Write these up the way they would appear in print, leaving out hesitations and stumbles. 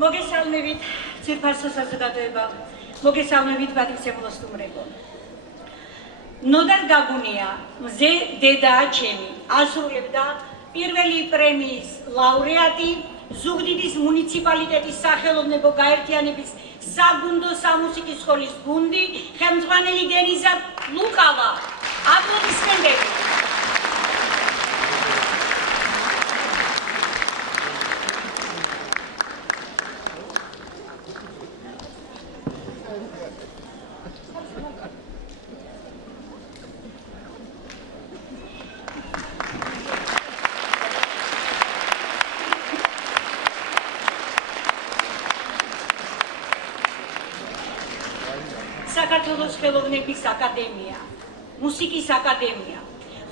მოგესალმებით ძირფასო საზოგადოება, მოგესალმებით პატრიცემულო სტუმრებო. ნოდარ გაგუნია, მზე დედაა ჩემი, ასრულებდა პირველი პრემიის ლაურეატი, ზუგდიდის მუნიციპალიტეტის სახელოვნებო გაერთიანების საგუნდო სამუსიკო სკოლის გუნდი, ხელმძღვანელი დენიზა ლუკავა. აპლოდისმენტები. საქართველოს ხელოვნების აკადემია, მუსიკის აკადემია,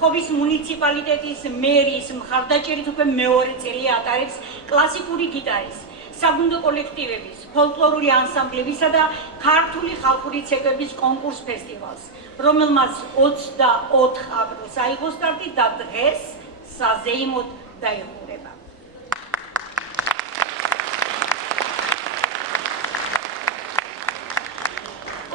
ხობის მუნიციპალიტეტის მერის მხარდაჭერით უკვე მეორე წელი ატარებს კლასიკური გიტარის, საგუნდო კოლექტივების, ფოლკლორული ანსამბლებისა და ქართული ხალხური ცეკვების კონკურს ფესტივალს, რომელმაც 24 აპრილს აიღო სტარტი და დღეს საზეიმოდ დაიხურება.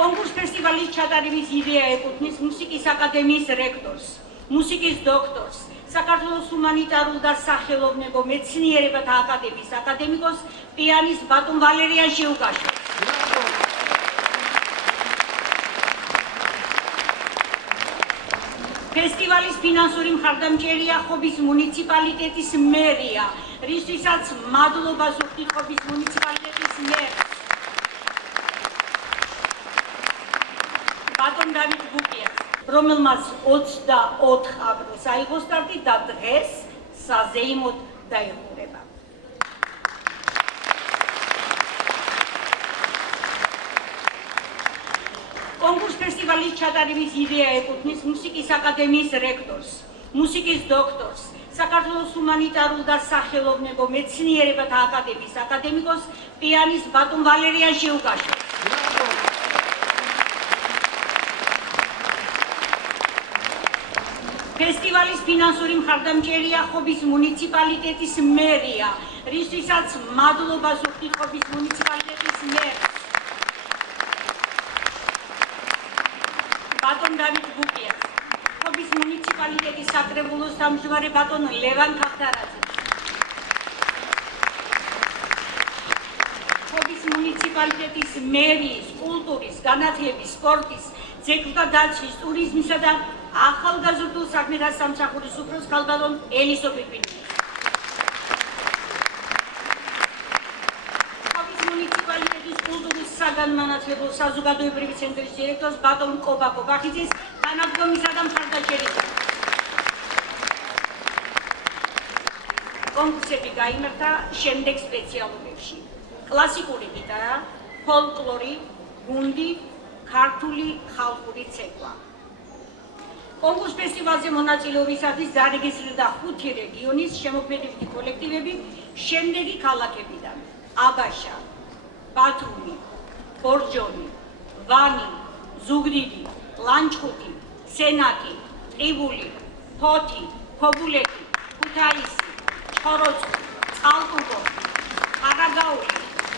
კონკურს ფესტივალის ჩატარების იდეა ეკუთვნის მუსიკის აკადემიის რექტორს, მუსიკის დოქტორს, საქართველოს ჰუმანიტარულ და სახელოვნებო მეცნიერებათა აკადემიის აკადემიკოს პიანისტ ბატონ ვალერიან შიუკაშვილს. ფესტივალის ფინანსური მხარდამჭერია ხობის მუნიციპალიტეტის მერია, რისთვისაც მადლობას ვუხდით ხობის მუნიციპალიტეტის მერს. ბატონ დავით გუკიას, რომელმაც 24 აპრილს აიღო სტარტი და დღეს საზეიმოდ დაიხურება. კონკურს ფესტივალის ჩატარების იდეა ეკუთვნის მუსიკის აკადემიის რექტორს, მუსიკის დოქტორს, საქართველოს ჰუმანიტარულ და სახელოვნებო მეცნიერებათა აკადემიის აკადემიკოს პიანისტ ბატონ ვალერიან შიუკაშვილს. ფესტივალის ფინანსური მხარდამჭერია ხობის მუნიციპალიტეტის მერია, რისთვისაც მადლობას ვუხდით ხობის მუნიციპალიტეტის მერს. ბატონ დავით გუკიას, ხობის მუნიციპალიტეტის საკრებულოს თავმჯდომარე ბატონ ლევან ქახთარაძე, ხობის მუნიციპალიტეტის მერიის, კულტურის, განათლების, სპორტის, ძეგლთა დაცვის, ტურიზმისა და ახალგაზრდულ საქმეთა სამსახურის უფროს ქალბატონ ელისო პიპინი. ხობის მუნიციპალიტეტის კულტურის საგანმანათლებლო საზოგადოებრივი ცენტრის დირექტორს ბატონ კობა კობახიძის თანადგომისა და მხარდაჭერით. კონკურსები გაიმართა შემდეგ სპეციალობებში: კლასიკური გიტარა, ფოლკლორი, გუნდი, ქართული ხალხური ცეკვა. კონკურს ფესტივალზე მონაწილეობისათვის დარეგისტრირდა 5 რეგიონის შემოქმედებითი კოლექტივები შემდეგი ქალაქებიდან: აბაშა, ბათუმი, ბორჯომი, ვანი, ზუგდიდი, ლანჩხუთი, სენაკი, ტყიბული, ფოთი, ქობულეთი, ქუთაისი, ჭოროწყუ, წყალტუბო, ყარაგაული,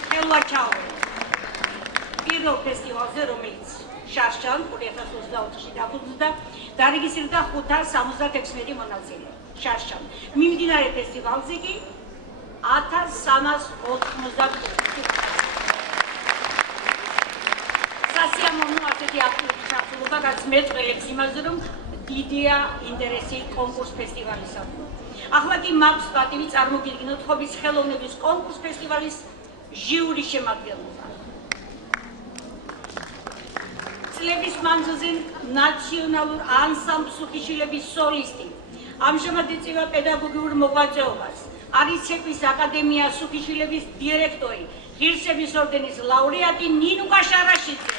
ხელვაჩაური. პირველ ფესტივალზე, რომელიც შარშან 2024-ში დაფუძნდა, დარეგისტრირდა 576 მონაწილე. შარშან. მიმდინარე ფესტივალზე კი 1385. სასიამოვნო ასეთი აქტიური ჩართულობა გაწმეტყველებს იმაზე, რომ დიდია ინტერესი კონკურს ფესტივალისადმი. ახლა კი მაქვს პატივი წარმოგიდგინოთ ხობის ხელოვნების კონკურს ფესტივალის ჟიურის შემადგენლობა. წლების მანძილზე ნაციონალურ ანსამბლ სუხიშვილების სოლისტი, ამჟამად ეწევა პედაგოგიურ მოღვაწეობას, არის ცეკვის აკადემია სუხიშვილების დირექტორი, ღირსების ორდენის ლაურეატი ნინუკა შარაშიძე.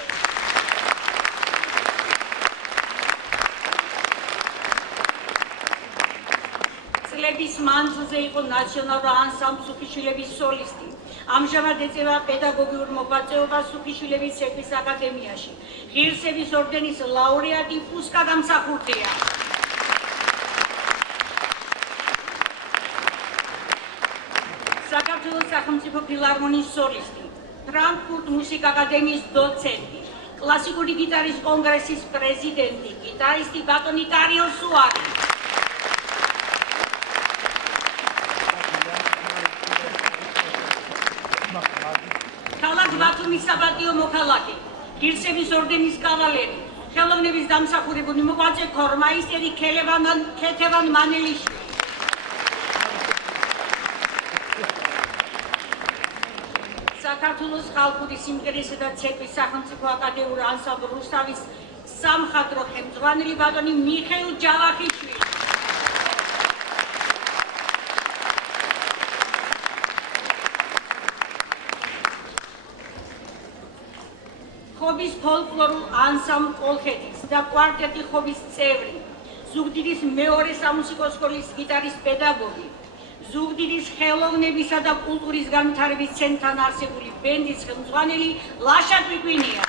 წლების მანძილზე იყო ნაციონალურ ანსამბლ სუხიშვილების სოლისტი, ამჟამად ეწევა პედაგოგიურ მოღვაწეობას სუხიშვილების ცეკვის აკადემიაში, ღირსების ორდენის ლაურეატი პუსკა დამსახურდია. საქართველოს სახელმწიფო ფილარმონიის სოლისტი, ფრანკფურტ მუსიკა აკადემიის დოცენტი, კლასიკური გიტარის კონგრესის პრეზიდენტი, გიტარისტი ბატონი ტარიო სუარი. ქალაქ ბათუმის საპატიო მოქალაქე, ღირსების ორდენის კავალერი, ხელოვნების დამსახურებული მოღვაწე ქორმაისტერი ქეთევან მანელიშვილი. საქართველოს ხალხური სიმღერისა და ცეკვის სახელმწიფო აკადემიური ანსამბლ რუსთავის სამხატვრო ხელმძღვანელი ბატონი მიხეილ ჯავახიშვილი. ხობის ფოლკლორულ ანსამბლ კოლხეთის და კვარტეტი ხობის წევრი, ზუგდიდის მეორე სამუსიკო სკოლის გიტარის პედაგოგი, ზუგდიდის ხელოვნებისა და კულტურის განვითარების ცენტრთან არსებული ბენდის ხელმძღვანელი ლაშა კვიკვინია.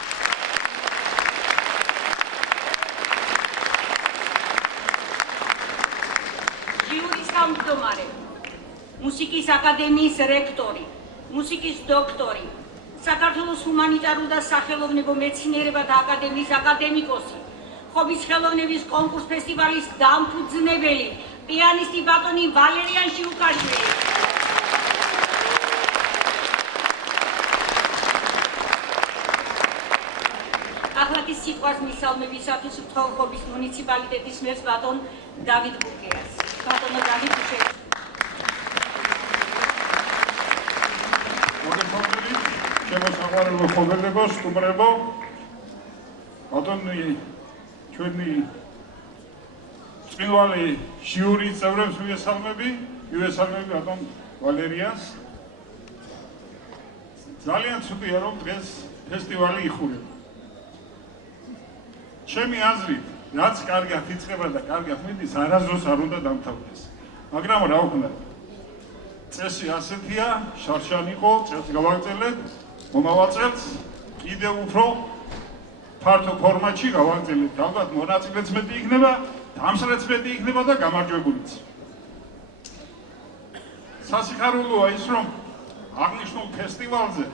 ჟიურის თავმჯდომარე, მუსიკის აკადემიის რექტორი, მუსიკის დოქტორი, საქართველოს ჰუმანიტარულ და სახელოვნებო მეცნიერებათა აკადემიის აკადემიკოსი, ხობის ხელოვნების კონკურს ფესტივალის დამფუძნებელი, პიანისტი ბატონი ვალერიან შიუკაშვილი. ახლა სიტყვას მისალმებისათვის ვთხოვ ხობის მუნიციპალიტეტის მერს ბატონ დავით ბურგეას. ბატონო დავით ბურგეა. შემოსაყვანებო ხობელებო, სტუმრებო, ბატონი ჩვენი წვიმვალი ჟიურის წევრებს მივესალმები ბატონ ვალერიანს. ძალიან ცუდია რომ დღეს ფესტივალი იხურება. ჩემი აზრით, რაც კარგად იწყება და კარგად მიდის, არასდროს არ უნდა დამთავრდეს. მაგრამ რა ვქნა? წესი ასეთია, შარშან იყო, წელს გავაგრძელეთ, მომავალ წელს კიდევ უფრო ფართო ფორმატში გავაგრძელეთ. ალბათ მონაწილეც მეტი იქნება, დამსწრეც მეტი იქნება და გამარჯვებულიც. სასიხარულოა ის, რომ აღნიშნულ ფესტივალზე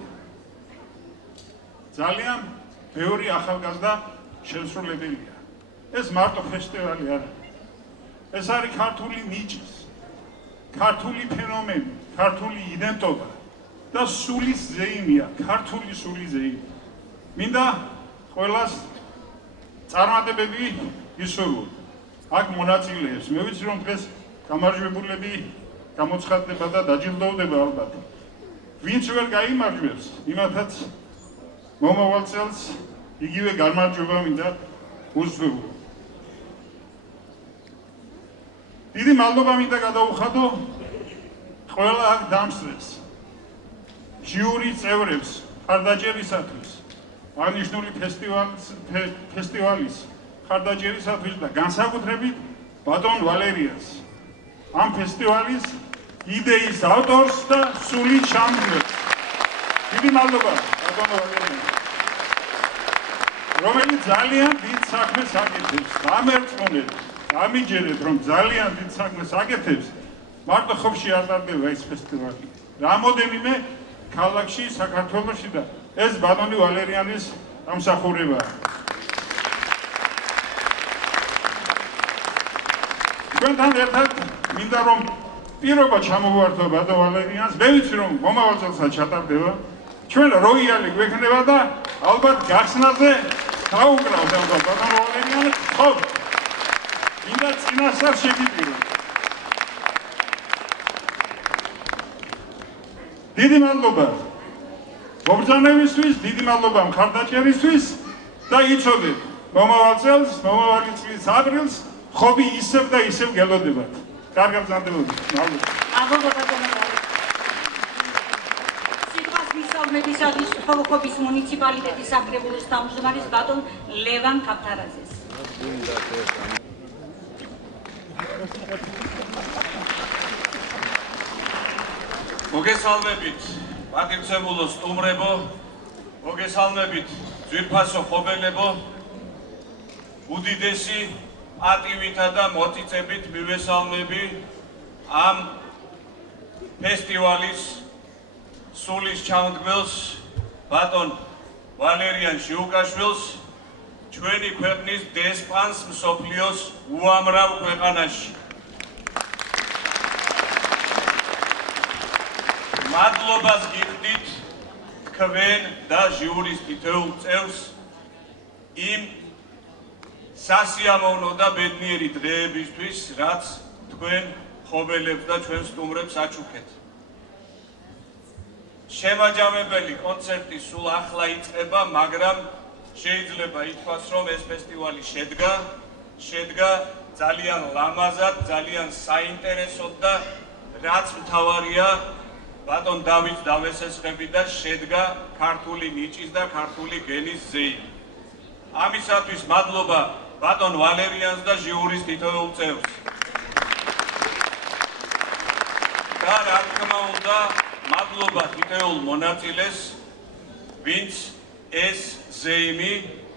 ძალიან ბევრი ახალგაზრდა შემსრულებელია. ეს მარტო ფესტივალი არ არის. ეს არის ქართული ნიჭის, ქართული ფენომენი, ქართული იდენტობა და სულის ზეიმია, ქართული სულის ზეიმი. მინდა ყველას წარმატებები გისურვო. აქ მონაწილეებს. მე ვიცი რომ დღეს გამარჯვებულები გამოცხადდება და დაჯილდოვდება ალბათ. ვინც ვერ გაიმარჯვებს, იმათაც მომავალ წელს იგივე გამარჯვება მინდა უსვევო. დიდი მადლობა მინდა გადაუხადო ყველა აქ დამსწრეს ჟიურის წევრებს ხარდაჭერისათვის, აღნიშნული ფესტივალის ხარდაჭერისათვის და განსაკუთრებით ბატონ ვალერიანს, ამ ფესტივალის იდეის ავტორს და სულის ჩამდგმელს. დიდი მადლობა ბატონო ვალერიანს, რომელიც ძალიან დიდ საქმეს აკეთებს. გამერწმუნეთ, გამიჯერეთ, რომ ძალიან დიდ საქმეს აკეთებს. მარტო ხობში არ ტარდება ეს ფესტივალი. რამოდენიმე ქალაქში, საქართველოში და ეს ბატონი ვალერიანის დამსახურებაა. ჩვენთან ერთად მინდა რომ პირობა ჩამოვართო ბატონ ვალერიანს. მე ვიცი რომ მომავალ წელსაც ჩატარდება. ჩვენ როიალი გვექნება და ალბათ გახსნაზე დაუკრავთ ალბათ ბატონ ვალერიანს. ხო, მინდა წინასწარ შეგიპიროთ. დიდი მადლობა მობრძანებისთვის, დიდი მადლობა მხარდაჭერისთვის და იცოდეთ, მომავალ წელს, მომავალი წლის აპრილს ხობი ისევ და ისევ გელოდებათ. კარგად გრძელდებოდეთ. მადლობა ბატონო. სიტყვას მისალმებისათვის ხობის მუნიციპალიტეტის საკრებულოს თავმჯდომარის ბატონ ლევან ქაფთარაძეს. მოგესალმებით პატივცემულო სტუმრებო, მოგესალმებით ძვირფასო ხობელებო, უდიდესი პატივითა და მოწიწებით მივესალმები ამ ფესტივალის სულის ჩამდგმელს ბატონ ვალერიან შიუკაშვილს ჩვენი ქვეყნის დესპანს მსოფლიოს უამრავ ქვეყანაში. მადლობას გიხდით თქვენ და ჟიურის თითოეულ წევრს იმ სასიამოვნო და ბედნიერი დღეებისთვის, რაც თქვენ ხობელებს და ჩვენ სტუმრებს აჩუქეთ. შემაჯამებელი კონცერტი სულ ახლა იწყება, მაგრამ შეიძლება ითქვას, რომ ეს ფესტივალი შედგა ძალიან ლამაზად, ძალიან საინტერესოდ და რაც მთავარია, ბატონ დავით დავესესხები და შედგა ქართული ნიჭის და ქართული გენის ზეიმი. ამისათვის მადლობა ბატონ ვალერიანს და ჟიურის თითოეულ წევრს. და რა თქმა უნდა, მადლობა თითოეულ მონაწილეს, ვინც ეს ზეიმი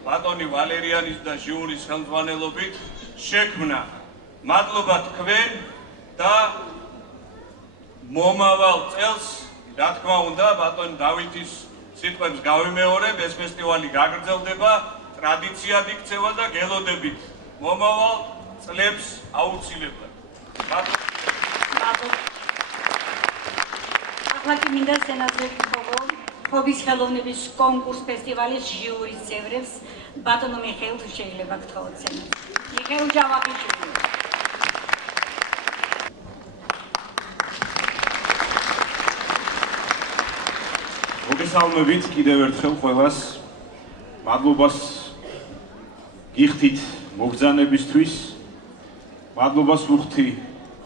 ბატონი ვალერიანის და ჟიურის ხელმძღვანელობით შექმნა. მადლობა თქვენ და მომავალ წელს, რა თქმა უნდა, ბატონ დავითის სიტყვებს გავიმეორებ, ეს ფესტივალი გაგრძელდება, ტრადიციად იქცევა და გელოდებით მომავალ წლებს აუცილებლად. ახლა კი მინდა სცენაზე გითხოვო ხობის ხელოვნების კონკურს ფესტივალის ჟიურის წევრებს, ბატონო მიხეილ, თუ შეიძლება გთხოვოთ სცენაზე. მიხეილ ჯავახიშვილი. მოგესალმებით კიდევ ერთხელ ყველას. მადლობას გიხდით მოგზანებისთვის. მადლობას ვუხდი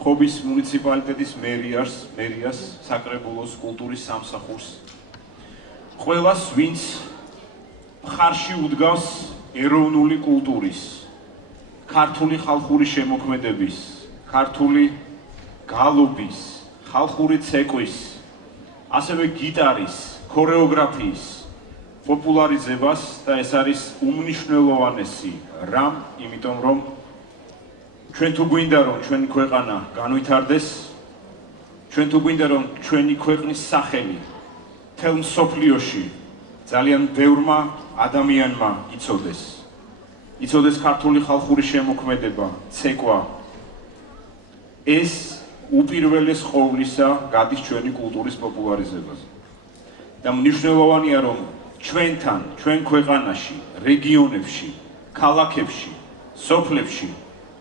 ხობის მუნიციპალიტეტის მერიას, საკრებულოს კულტურის სამსახურს. ყველას, ვინც მხარში უდგავს ეროვნული კულტურის, ქართული ხალხური შემოქმედების, ქართული გალობის, ხალხური ცეკვის, ასევე გიტარის, ქორეოგრაფიის პოპულარიზებას და ეს არის უმნიშვნელოვანესი რამ, იმიტომ რომ ჩვენ თუ გვინდა რომ ჩვენი ქვეყანა განვითარდეს, ჩვენ თუ გვინდა რომ ჩვენი ქვეყნის სახელი მთელ მსოფლიოში ძალიან ბევრმა ადამიანმა იცოდეს. იცოდეს ქართული ხალხური შემოქმედება, ცეკვა. ეს უპირველეს ყოვლისა გადის ჩვენი კულტურის პოპულარიზებაზე. და მნიშვნელოვანია რომ ჩვენთან, ჩვენ ქვეყანაში, რეგიონებში, ქალაქებში, სოფლებში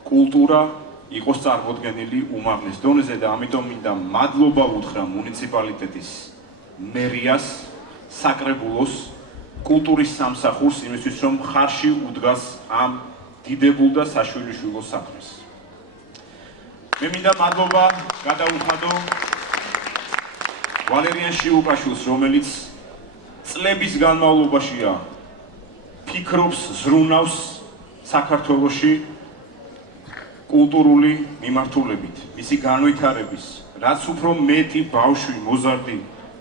კულტურა იყოს წარმოდგენილი უმაღლეს დონეზე და ამიტომ მინდა მადლობა უთხრა მუნიციპალიტეტის მერიას, საკრებულოს, კულტურის სამსახურს იმისთვის, რომ მხარში უდგას ამ დიდებულ და საშვილიშვილო საქმეს. მე მინდა მადლობა გადაუხადო ვალერიან შიუკაშვილს, რომელიც წლების განმავლობაშია ფიქრობს, ზრუნავს საქართველოში კულტურული მიმართულებით, მისი განვითარების, რაც უფრო მეტი ბავშვი, მოზარდი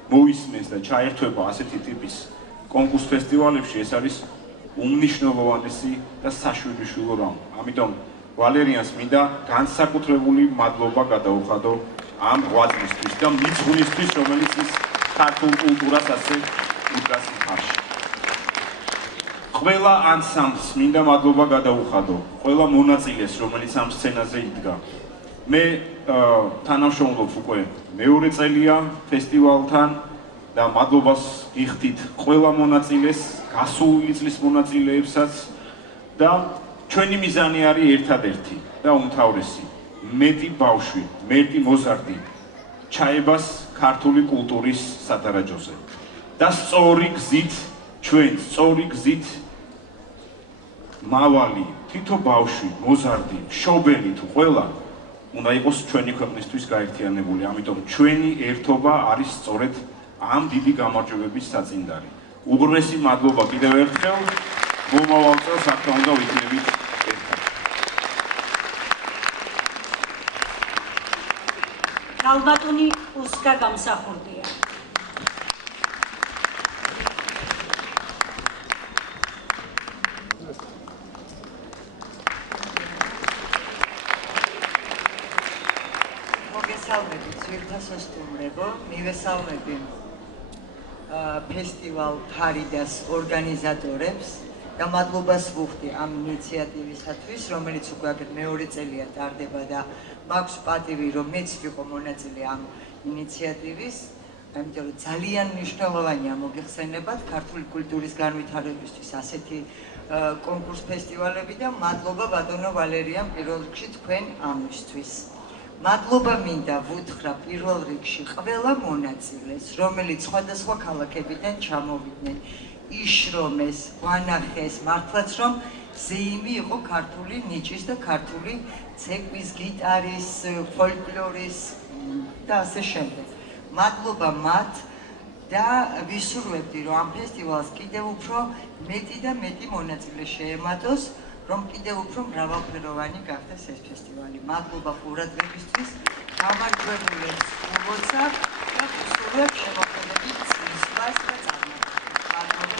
მოისმენს და ჩაერთვება ასეთი ტიპის კონკურს ფესტივალებში, ეს არის უმნიშვნელოვანესი და საშვილიშვილო რამ. ამიტომ ვალერიანს მინდა განსაკუთრებული მადლობა გადაუხადო ამ 8 წლისთვის და მიწვნისთვის, რომელიც ის ქართულ კულტურას ასე უდგას მხარში. ყველა ანსამბლს მინდა მადლობა გადაუხადო, ყველა მონაწილეს, რომელიც ამ სცენაზე იდგა. მე თანამშრომლობ უკვე მეორე წელია ფესტივალთან და მადლობას გიხდით ყველა მონაწილეს, გასული წლის მონაწილეებსაც და ჩვენი მიზანი არის ერთადერთი და უმთავრესი. მეტი ბავშვი, მეტი მოზარდი ჩაებას ქართული კულტურის სადარაჯოზე. და სწორი გზით ჩვენ, სწორი გზით მავალი, თითო ბავშვი, მოზარდი, მშობელი თუ ყველა უნდა იყოს ჩვენი ქვეყნისთვის გაერთიანებული. ამიტომ ჩვენი ერთობა არის სწორედ ამ დიდი გამარჯვებების საწინდარი. უღრმესი მადლობა კიდევ ერთხელ. მომავალ წელს რა თქმა უნდა ვიქნებით ერთად. ალბათონი უსკა გამსახურდია. მოგესალმებით, ძვირფასო სტუმრებო, მივესალმები ფესტივალ ფარიდას ორგანიზატორებს და მადლობას ვუხდი ამ ინიციატივისათვის, რომელიც უკვე მეორე წელია ტარდება და მაქვს პატივი, რომ მეც ვიყო მონაწილე ამ ინიციატივის, ამიტომ ძალიან მნიშვნელოვანია მოგეხსენებათ ქართული კულტურის განვითარებისთვის ასეთი კონკურს ფესტივალები და მადლობა ბატონო ვალერიამ პირველ რიგში თქვენ ამისთვის. მადლობა მინდა ვუთხრა პირველ რიგში ყველა მონაწილეს, რომელიც სხვადასხვა ქალაქებიდან ჩამოვიდნენ, იშრომეს, გვანახეს, მართლაც რომ ზეიმი იყო ქართული ნიჭის და ქართული ცეკვის, გიტარის, ფოლკლორის და ასე შემდეგ. მადლობა მათ და ვისურვებდი, რომ ამ ფესტივალს კიდევ უფრო მეტი და მეტი მონაწილე შეემატოს, რომ კიდევ უფრო მრავალფეროვანი გახდეს ეს ფესტივალი. მადლობა ყურადღებისთვის, გამარჯვებულებს ულოცავ და ვისურვებ შემოქმედებით ცისვას და წარმატებას. მადლობა.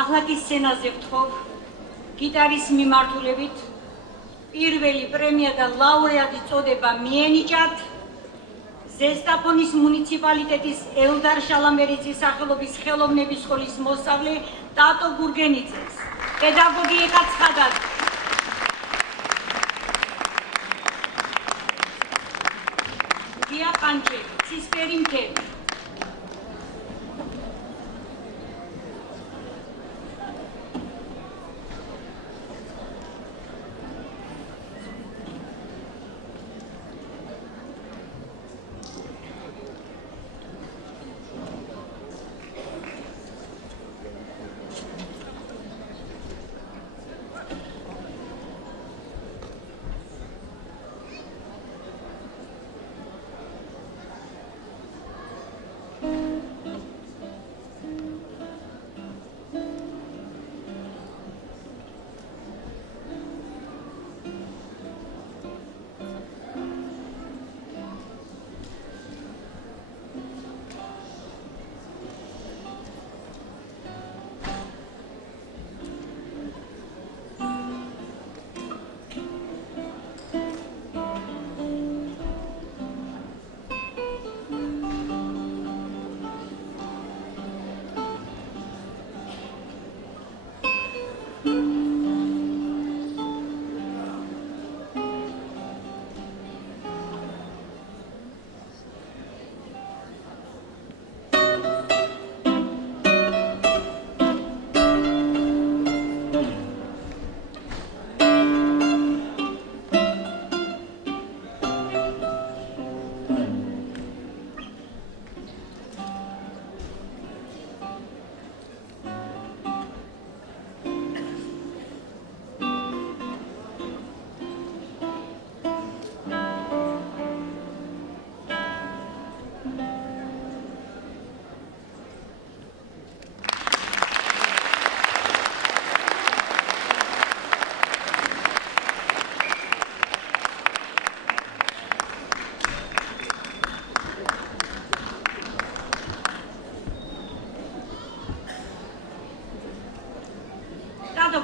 ახლა სცენაზე ვთხოვ გიტარის მიმართულებით პირველი პრემია და ლაურეატის წოდება მიენიჭათ ზესტაფონის მუნიციპალიტეტის ელდარ შალამერიძის სახელობის ხელოვნების სკოლის მოსწავლე ტატო გურგენიძეს. პედაგოგი ეკაცხადათ. გია ყანჩელი, ცისფერი მთები.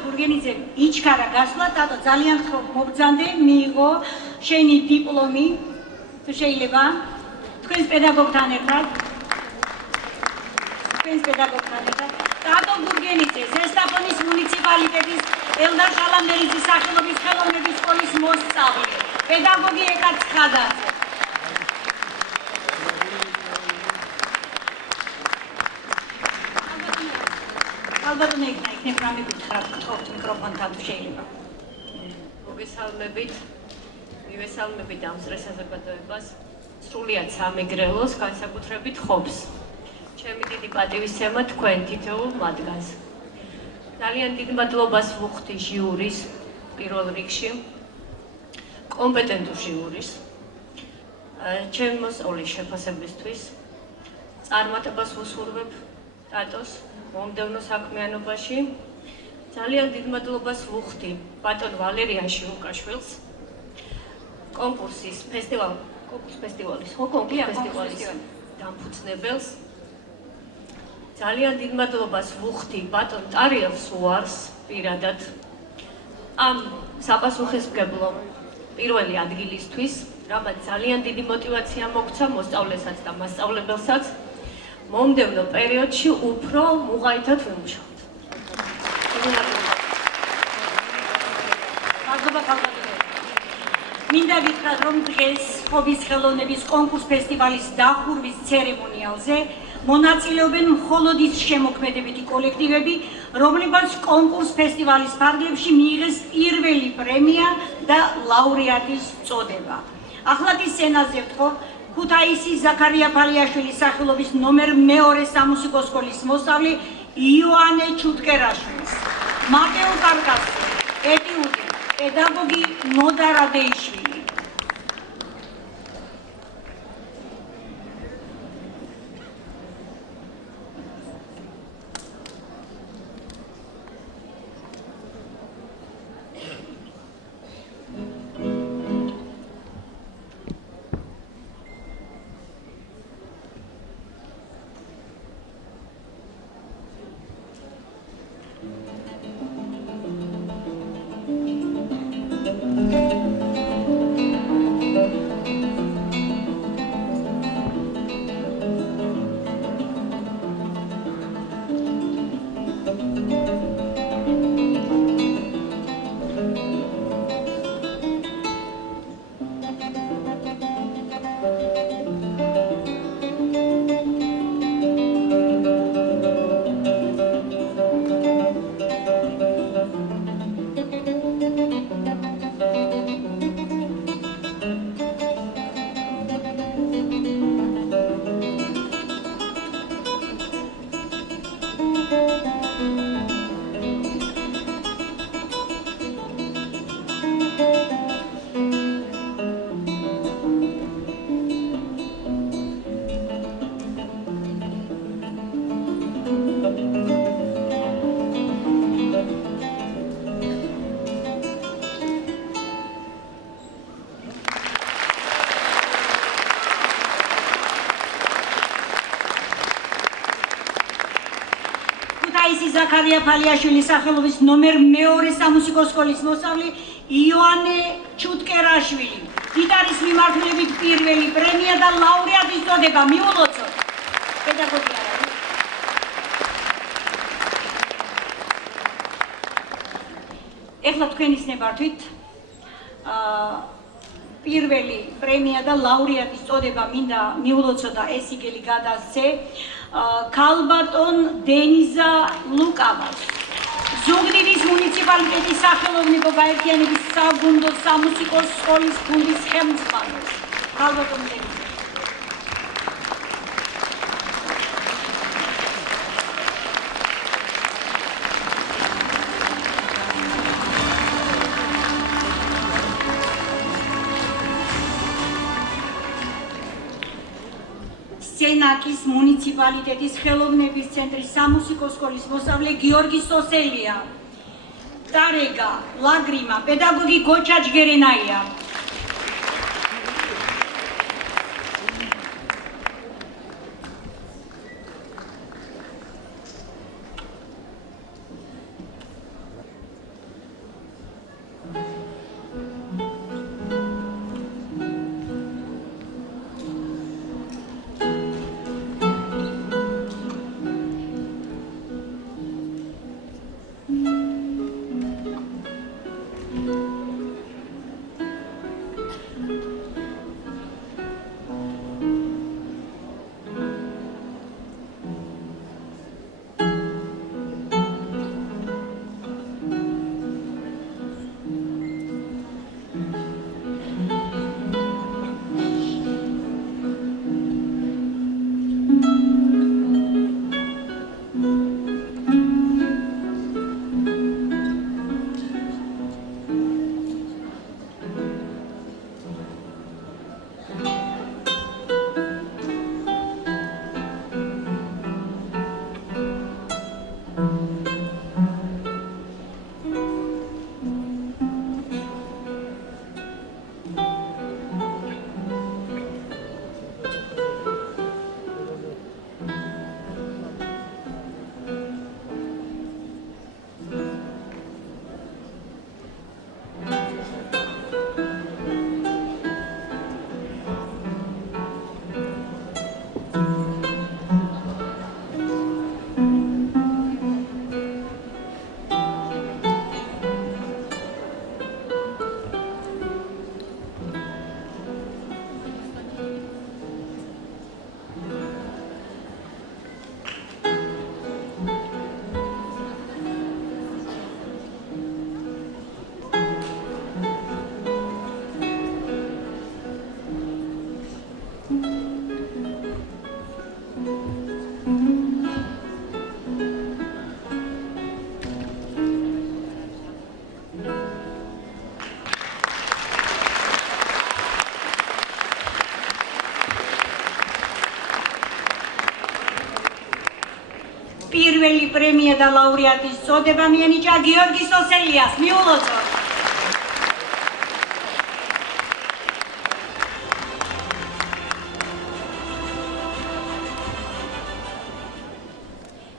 გურგენიძე იჩქარა გასვლა, ტატო ძალიან მობრძანდე, მიიღო შენი დიპლომი, თუ შეიძლება, თქვენს პედაგოგთან ერთად. ტატო გურგენიძე, ზესტაფონის მუნიციპალიტეტის ელდარ შალამერიძის სახელობის ხელოვნების სკოლის მოსწავლე, პედაგოგი ეკაცხადაძე. ალბათ უნდა იქნებ რამე გითხრათ, გთხოვთ მიკროფონთან თუ შეიძლება. მოგესალმებით, მივესალმებით ამ წრეს საზოგადოებას, სრულიად სამეგრელოს, განსაკუთრებით ხობს. ჩემი დიდი პატივისცემა თქვენ თითოეულ მათგანს. ძალიან დიდ მადლობას ვუხდი ჟიურის პირველ რიგში, კომპეტენტურ ჟიურის, ჩემი მოსწავლის შეფასებისთვის, წარმატებას ვუსურვებ ტატოს მომდევნო საქმიანობაში. ძალიან დიდ მადლობას ვუხდი ბატონ ვალერიან შირუკაშვილს, კონკურსის ფესტივალის დამფუძნებელს. ძალიან დიდ მადლობას ვუხდი ბატონ ტარიელ სუარს პირადად ამ საპასუხისმგებლო პირველი ადგილისთვის, რამაც ძალიან დიდი мотиваცია მოგცა მოსწავლესაც და მასწავლებელსაც მომდევნო პერიოდში უფრო მუღაითად ვიმუშაოთ. მადლობა ხალხო. მინდა გითხრათ, რომ დღეს ხობის ხელოვნების კონკურს ფესტივალის დახურვის ცერემონიალზე მონაწილეობენ მხოლოდ ის შემოქმედებითი კოლექტივები, რომლებმაც კონკურს ფესტივალის ფარგლებში მიიღეს პირველი პრემია და ლაურეატის წოდება. ახლად ის სცენაზე ვთხოვ ქუთაისის ზაქარია ფალიაშვილის სახელობის ნომერ 2 სამუსიკო სკოლის მოსწავლე იოანე ჩუტკერაშვილს, მატეო კარკასი, ეტიუდი, პედაგოგი ნოდა რადეიშვილი. ზაქარია ფალიაშვილის სახელობის ნომერ 2 სამუსიკო სკოლის მოსწავლე იოანე ჩუტკერაშვილი. გიტარის მიმართულებით პირველი პრემია და ლაურეატის წოდება მიულოცოთ. პედაგოგი არ არის. ეხლა თქვენის ნებართვით პირველი პრემია და ლაურეატის წოდება მინდა მიულოცო და ეს იგელი გადასცე ქალბატონ დენიზა ლუკავას, ზუგდიდის მუნიციპალიტეტის სახელოვნებო გაერთიანების საგუნდო სამუსიკო სკოლის გუნდის ხელმძღვანელს. ქალბატონ დენიზა. სენაკის მუნიციპალიტეტის ხელოვნების ცენტრის სამუსიკო სკოლის მოსწავლე გიორგი სოსელია, ტარეგა ლაგრიმა, პედაგოგი გოჩა ჯგერენაია. პირველი პრემია და ლაურეატის წოდება მიენიჭა გიორგი სოსელიას. მიულოცოთ.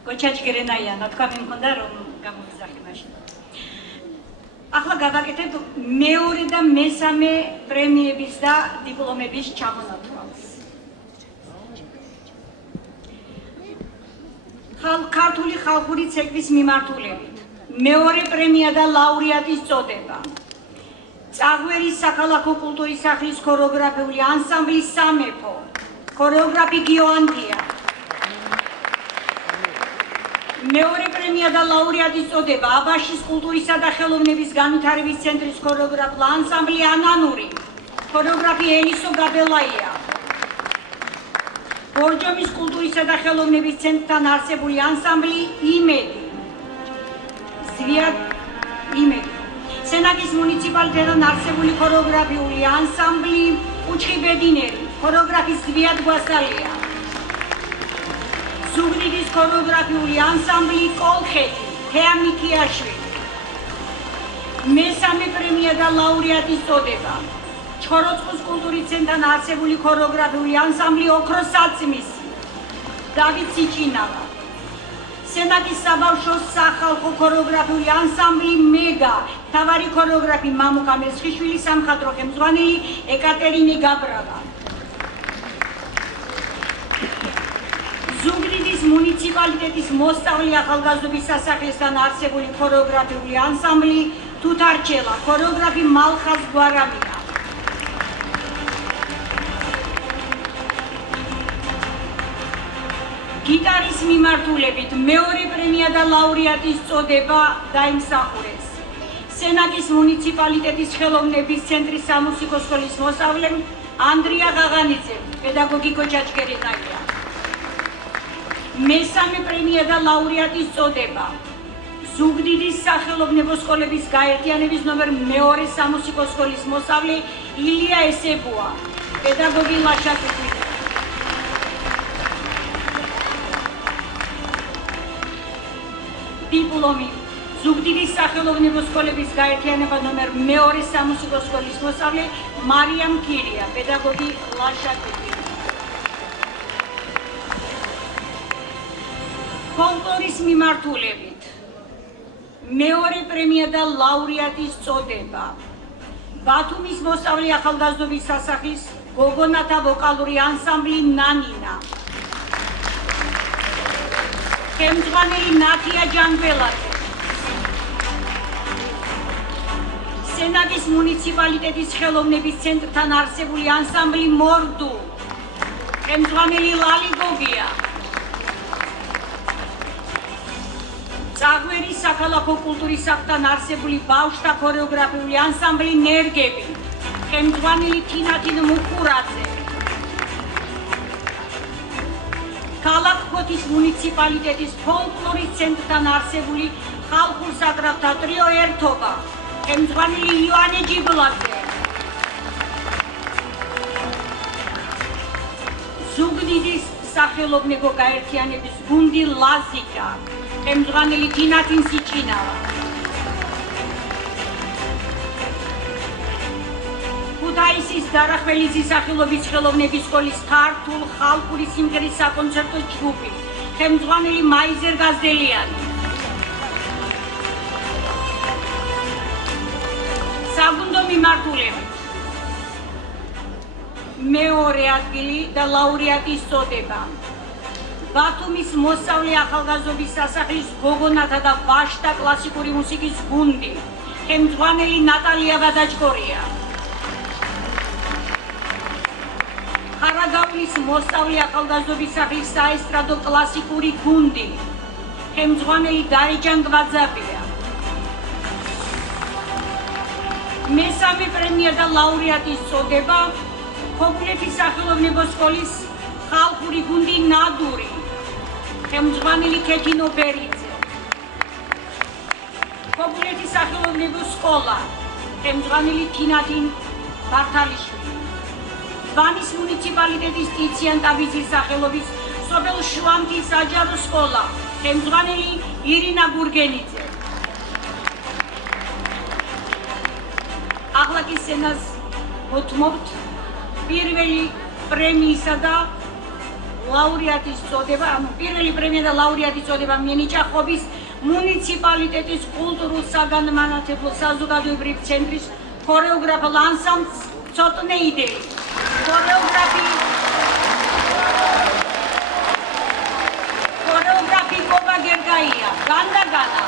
გოჩაჭგერენაიანო, თქვენი მქონდა რომ გამოგზავნე მაშინ. ახლა გავაკეთებ მეორე და მესამე პრემიების და დიპლომების ჩამონათვალს. ქართული ხალხური ცეკვის მიმართულებით მეორე პრემია და ლაურეატის წოდება. წაღვერის საქალაქო კულტურის სახლის ქორეოგრაფიული ანსამბლი სამეფო, ქორეოგრაფი გიოანთია. მეორე პრემია და ლაურეატის წოდება აბაშის კულტურისა და ხელოვნების განვითარების ცენტრის ქორეოგრაფულ ანსამბლი ანანური, ქორეოგრაფი ელისო გაბელაია. ბორჯომის კულტურისა და ხელოვნების ცენტრთან არსებული ანსამბლი იმედი. იმედი. სენაკის მუნიციპალიტეტთან არსებული ქორეოგრაფიული ანსამბლი უჩხიბედინერი, ქორეოგრაფი ზვიად გვასალია. ზუგდიდის ქორეოგრაფიული ანსამბლი კოლხეთი, თეამიქიაშვილი. მესამე პრემია და ლაურეატის წოდება. ჩხოროწყუს კულტურის ცენტრთან არსებული ქორეოგრაფიული ანსამბლი ოქროს საწმისი, დავით სიჭინავა. სენაკის საბავშვო სახალხო ქორეოგრაფიული ანსამბლი მეგა, მთავარი ქორეოგრაფი მამუკა მესხიშვილი, სამხატვრო ხელმძღვანელი ეკატერინე გაბრავა. ზუგდიდის მუნიციპალიტეტის მოსწავლე ახალგაზრდობის სასახლესთან არსებული ქორეოგრაფიული ანსამბლი თუთარჩელა, ქორეოგრაფი მალხაზ გვარამია. გიტარის მიმართულებით მეორე პრემია და ლაურეატის წოდება დაიმსახურეს. სენაკის მუნიციპალიტეტის ხელოვნების ცენტრის სამუსიკო სკოლის მოსწავლემ ანდრია ღაღანიძემ, პედაგოგი გოჩაჭგერენაია. მესამე პრემია და ლაურეატის წოდება ზუგდიდის სახელოვნებო სკოლების გაერთიანების ნომერ 2 სამუსიკო სკოლის მოსწავლე ილია ესებუა, პედაგოგი ლაშა კუკვიძე. დიპლომი ზუგდიდის სახელოვნებო სკოლების გაერთიანება ნომერ 2 სამუსიკო სკოლის მოსწავლე მარიამ კირია, პედაგოგი ლაშა კუკვიძე. ფოლკლორის მიმართულებით მეორე პრემია და ლაურეატის წოდება ბათუმის მოსწავლე ახალგაზრდობის სასახლის გოგონათა ვოკალური ანსამბლი ნანინა, ხელმძღვანელი ნათია ჯანგველაძე. სენაკის მუნიციპალიტეტის ხელოვნების ცენტრთან არსებული ანსამბლი მორდუ, ხელმძღვანელი ლალი გოგია. წაღვერის საქალაქო კულტურის სახლთან არსებული ბავშვთა ქორეოგრაფიული ანსამბლი ნერგები, ხელმძღვანელი თინათინ მუხურაძე. ქალაქ ფოთის მუნიციპალიტეტის ფოლკლორის ცენტრთან არსებული ხალხურ საკრავთა ტრიო ერთობა, ხელმძღვანელი ივანე ჯიბლაძე. ზუგდიდის სახელოვნებო გაერთიანების გუნდი ლაზიკა, ხელმძღვანელი თინათინ სიჭინავა. ქუთაისის დარახველიძის სახელობის ხელოვნების სკოლის ქართულ ხალხური სიმღერის საკონცერტო ჯგუფი, ხელმძღვანელი მაიზერ გაზდელიანი. საგუნდო მიმართულებით მეორე ადგილი და ლაურეატის წოდება ბათუმის მოსწავლე ახალგაზრდობის სასახლის გოგონათა და ვაჟთა კლასიკური მუსიკის გუნდი, ხელმძღვანელი ნატალია ვადაჭკორია. ხარაგაულის მოსწავლე ახალგაზრდობის სახლის საესტრადო კლასიკური გუნდი, ხელმძღვანელი დარეჯან გვაძაბია. მესამე პრემია და ლაურეატის წოდება ქობულეთის სახელოვნებო სკოლის ხალხური გუნდი ნადური, ხელმძღვანელი ქეთინო ბერიძე. ქობულეთის სახელოვნებო სკოლა, ხელმძღვანელი თინათინ ბართალიშვილი. ვანის მუნიციპალიტეტის ტიციან ტაბიძის სახელობის სოფელ შვამთის საჯარო სკოლა, ხელმძღვანელი ირინა ბურგენიძე. ახლა კი სცენას მოთმობთ პირველი პრემიისა და ლაურეატის წოდება, პირველი პრემია და ლაურეატის წოდება მიენიჭა ხობის მუნიციპალიტეტის კულტურულ საგანმანათლებლო საზოგადოებრივ ცენტრის ქორეოგრაფალ ანსამბლს ცოტნე იდეი. ქორეოგრაფი გოგა გერგაია, განდაგანა.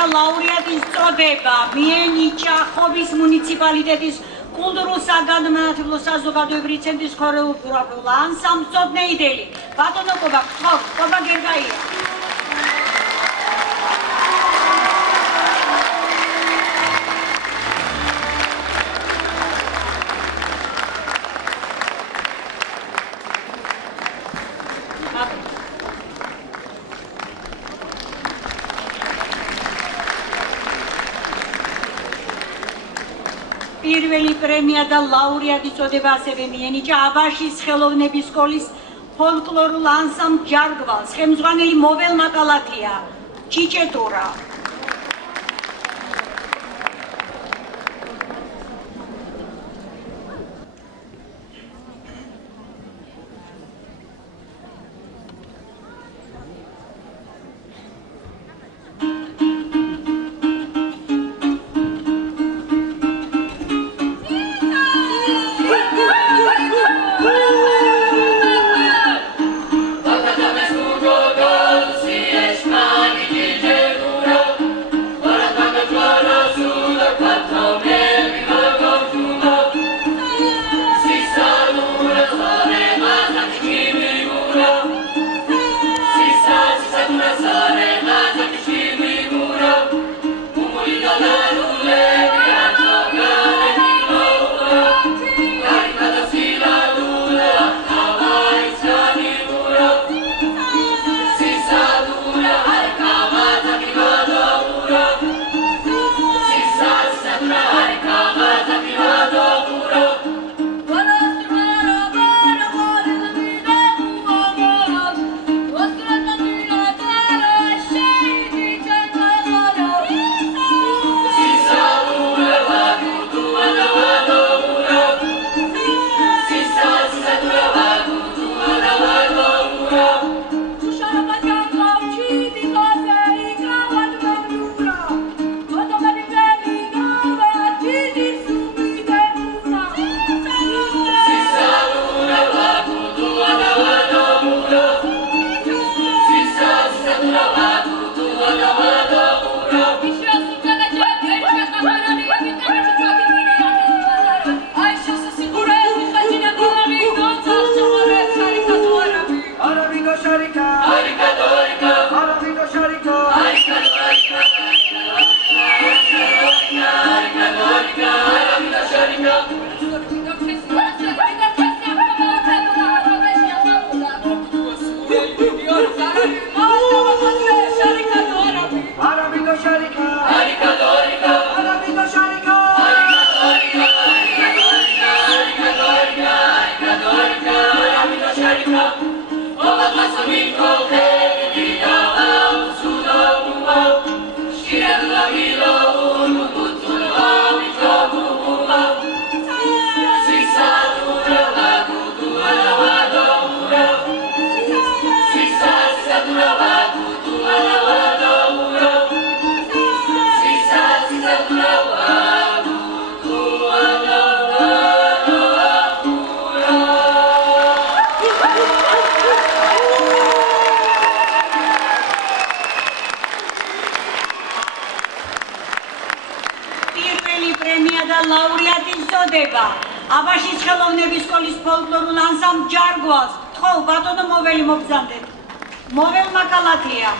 პრემია და ლაურეატის წოდება მიენიჭა ხობის მუნიციპალიტეტის კულტურულ-საგანმანათლებლო საზოგადოებრივი ცენტრის ქორეოგრაფიულ ანსამბლს მწოდნეიდელი ბატონო კობა გთხოვთ, კობა გერგაია. პირველი პრემია და ლაურეატის წოდება ასევე მიენიჭა აბაშის ხელოვნების სკოლის ფოლკლორულ ანსამბლ ჯარგვალს. ხელმძღვანელი მოველმა კალათია ჩიჩეტურა. ლაურეატის წოდება აბაშის ხელოვნების სკოლის ფოლკლორულ ანსამბლ ჯარგვალს. გთხოვ ბატონო მოველი მოგზავნეთ. მოველმა კალათია.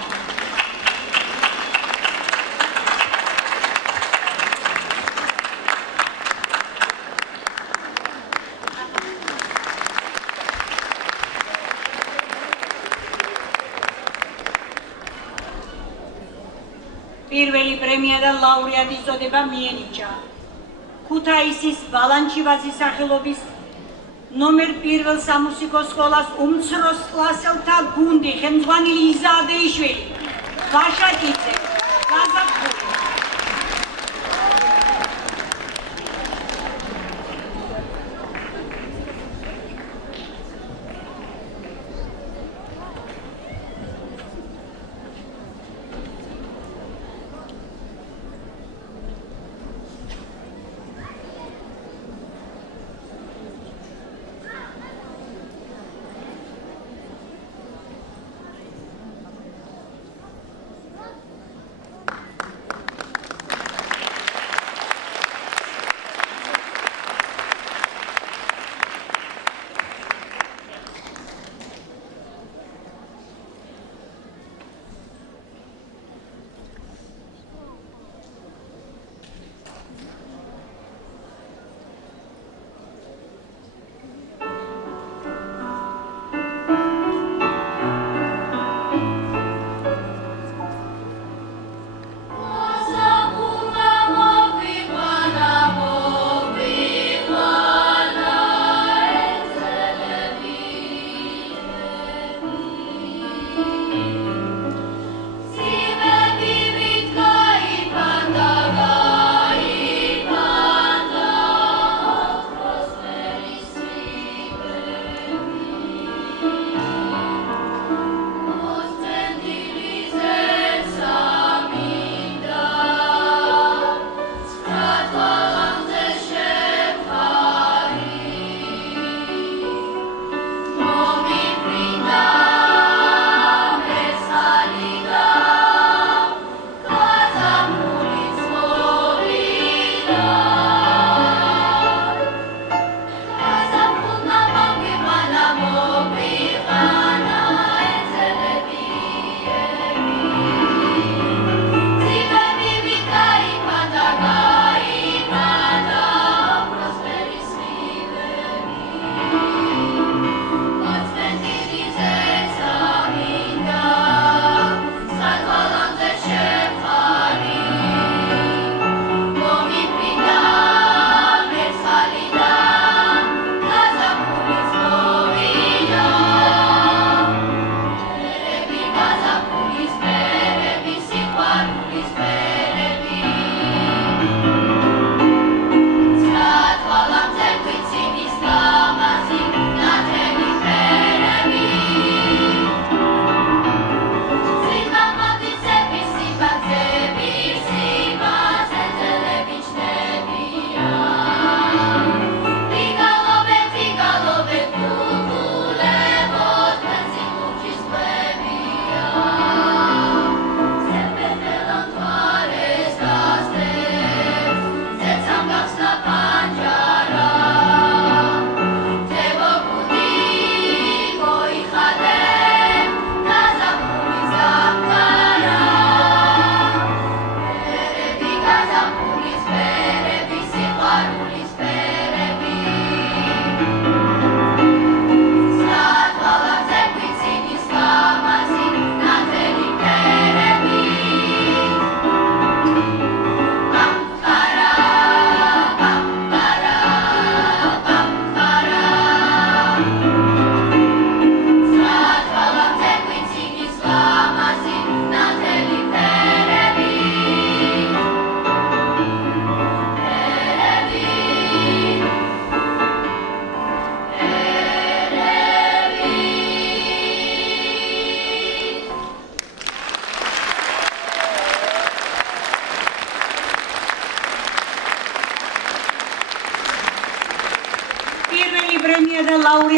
პირველი პრემია და ლაურეატის წოდება მიენიჭა ქუთაისის ბალანჩივაძის სახელობის ნომერ 1 სამუსიკო სკოლას უმცროს კლასელთა გუნდი, ხელმძღვანელი იზაადეიშვილი, ვაშაკიძე, გაზაფხული.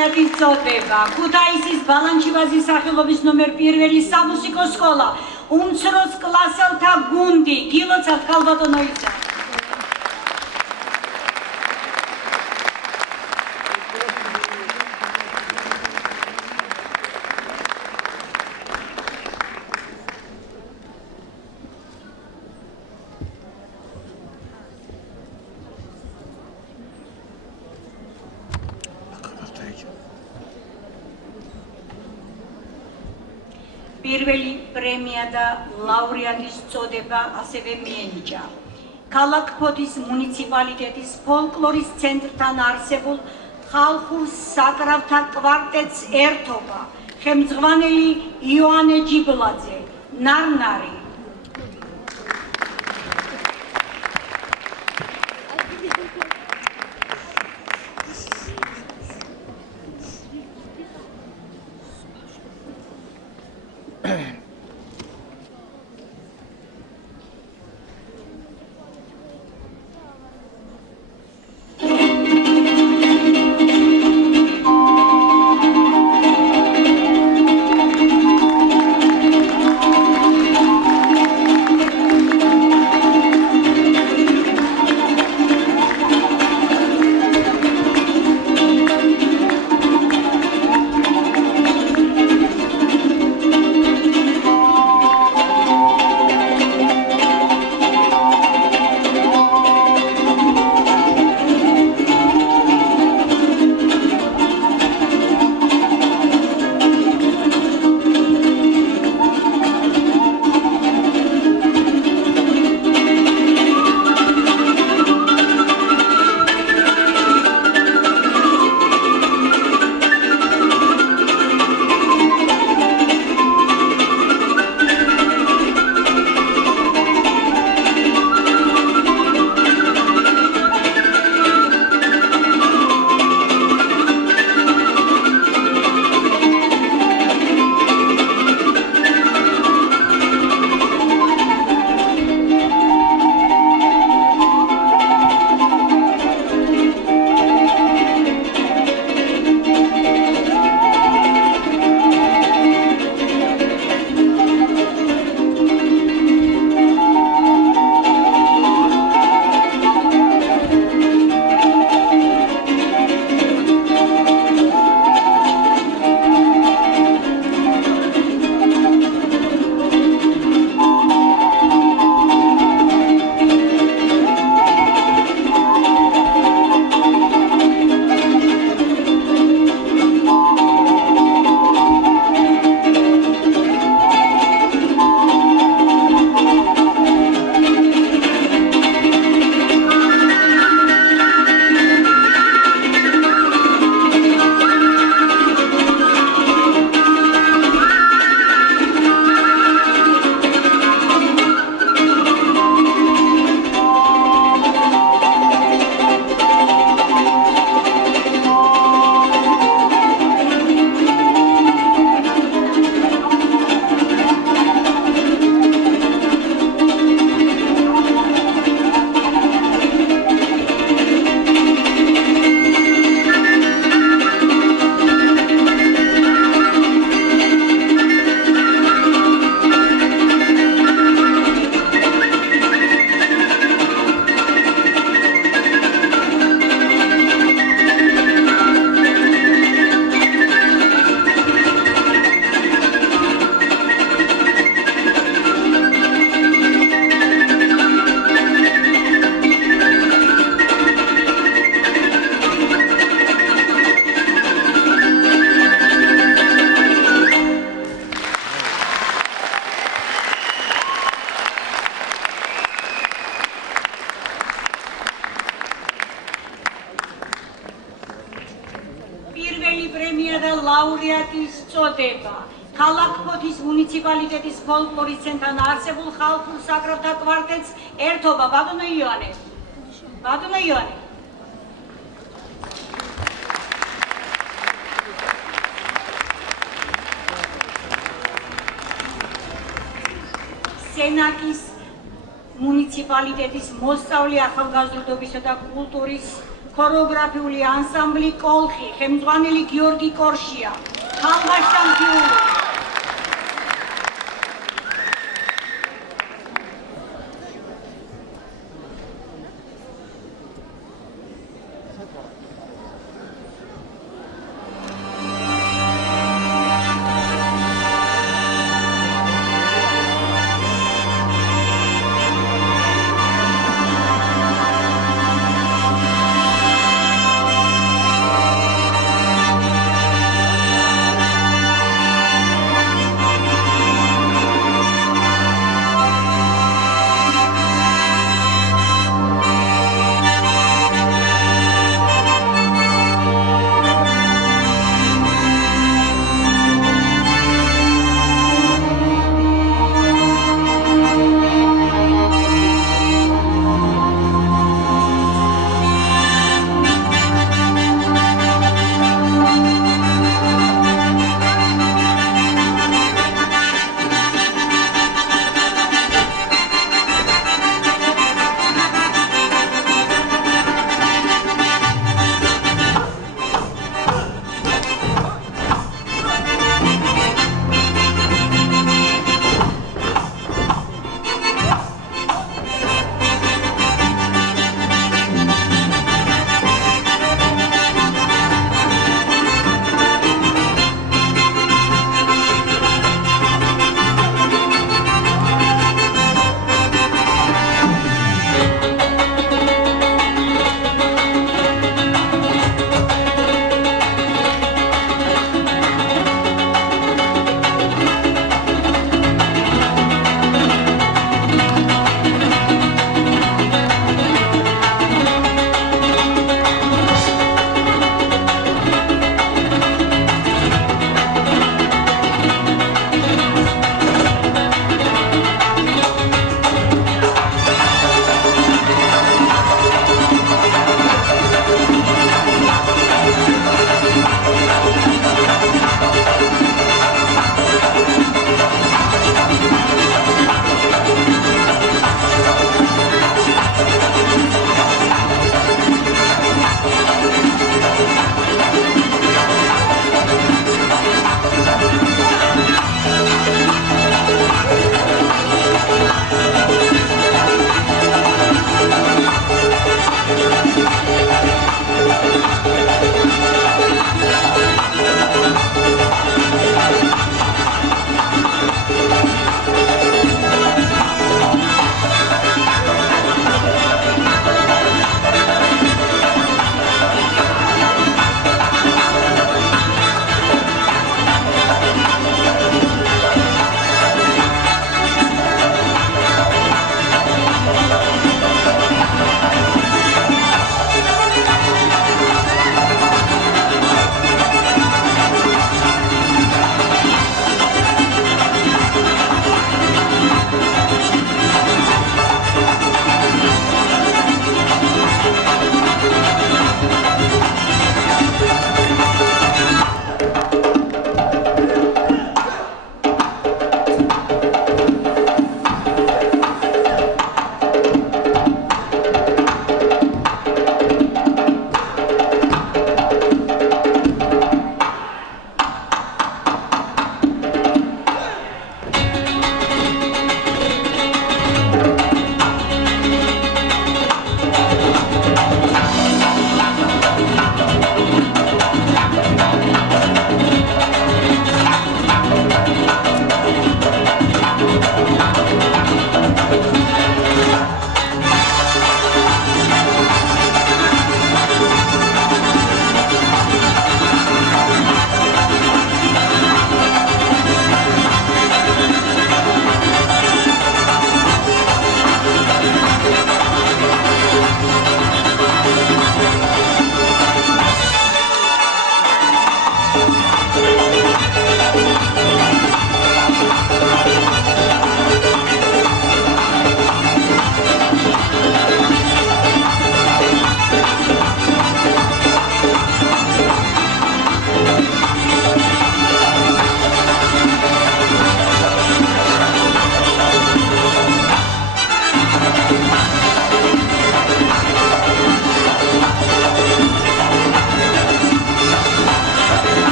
ლაურეატის წოდება. ქუთაისის ბალანჩივაზის სახელობის ნომერ 1 სამუსიკო სკოლა, უმცროს კლასელთა გუნდი. გილოცავთ ქალბატონო იცა. პირველი პრემია და ლაურეატის წოდება ასევე მიენიჭა ქალაქ ფოთის მუნიციპალიტეტის ფოლკლორის ცენტრთან არსებულ ხალხურ საკრავთა კვარტეტს ერთობა, ხელმძღვანელი იოანე ჯიბლაძე, ნარნარი. ლაურეატის წოდება ქალაქ ფოთის მუნიციპალიტეტის ფოლკლორის ცენტრთან არსებულ ხალხურ საკრავთა კვარტეტს ერთობა. ბატონო იოანე. ბატონო იოანე. სენაკის მუნიციპალიტეტის მოსწავლე ახალგაზრდობისა და კულტურის ქორეოგრაფიული ანსამბლი კოლხი, ხელმძღვანელი გიორგი კორშია, ხალხაშტამბიური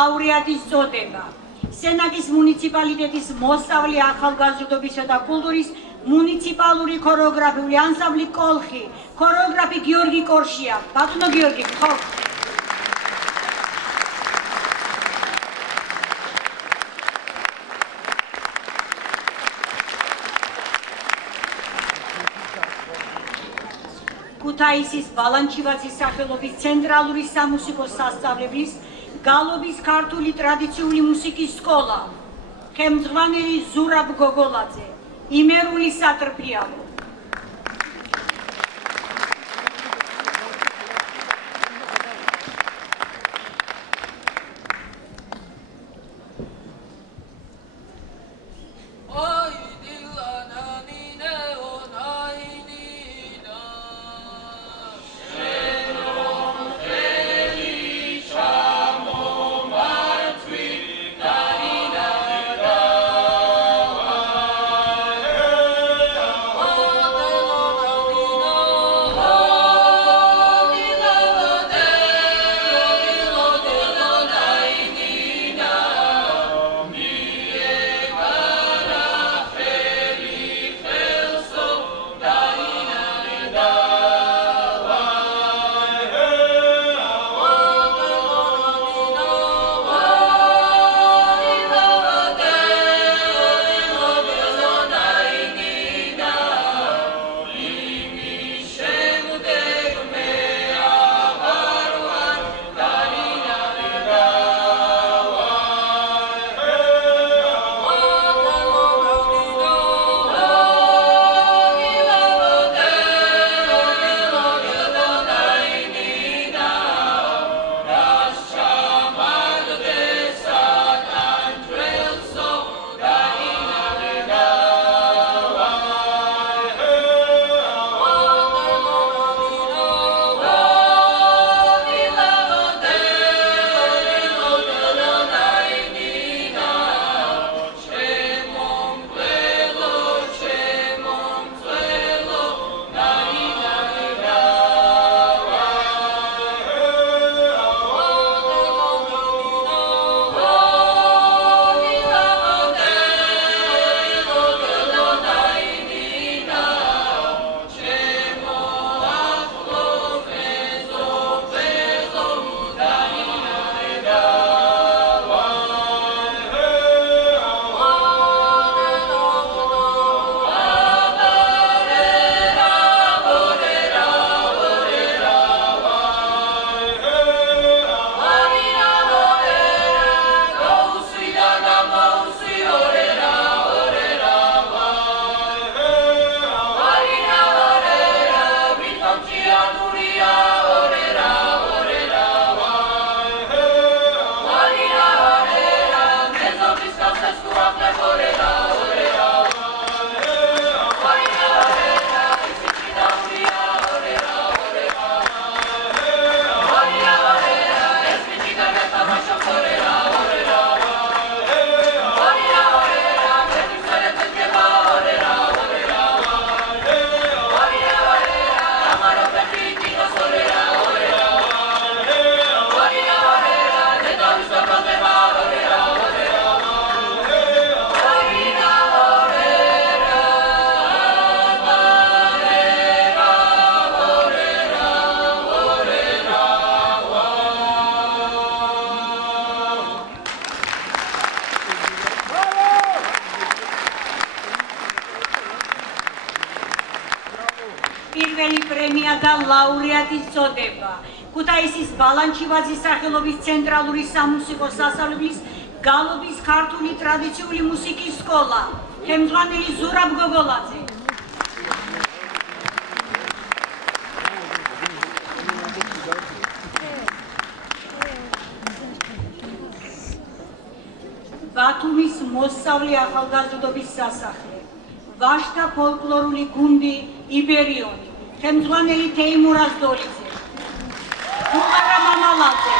ლაურეატის წოდება. სენაკის მუნიციპალიტეტის მოსწავლე ახალგაზრდობისა და კულტურის მუნიციპალური ქორეოგრაფიული ანსამბლი კოლხი, ქორეოგრაფი გიორგი კორშია. ბატონო გიორგი, ხო? ქუთაისის ბალანჩივაძის სახელობის ცენტრალური სამუსიკო სასწავლებლის გალობის ქართული ტრადიციული მუსიკის სკოლა, ხელმძღვანელი ზურაბ გოგოლაძე, იმერული სატრფიალო. პირველი პრემია და ლაურეატის წოდება. ქუთაისის ბალანჩივაძის სახელობის ცენტრალური სამუსიკო სასწავლებლის გალობის ქართული ტრადიციული მუსიკის სკოლა, ხელმძღვანელი ზურაბ გოგოლაძე. ბათუმის მოსწავლე ახალგაზრდობის სასახლე, ვაშთა ფოლკლორული გუნდი იბერიონი, ხელმძღვანელი თეიმურ აზდოლიძე, ბუღარა მამალაძე.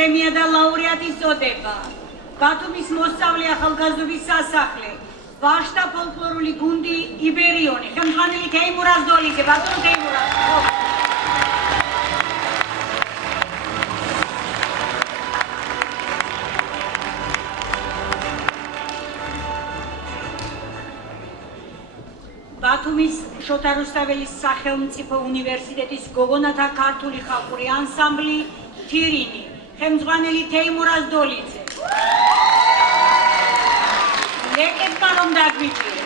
პრემია და ლაურეატის წოდება. ბათუმის მოსწავლე ახალგაზრდობის სასახლე, ვაშტა ფოლკლორული გუნდი იბერიონი, ხელმძღვანელი თეიმურ აზდოლიძე, ბატონო თეიმურ. ბათუმის შოთა რუსთაველის სახელმწიფო უნივერსიტეტის გოგონათა ქართული ხალხური ანსამბლი თირინი, ხელმძღვანელი თეიმურ აზდოლიძე. ლეკებმა რომ დაგვიჭირეს.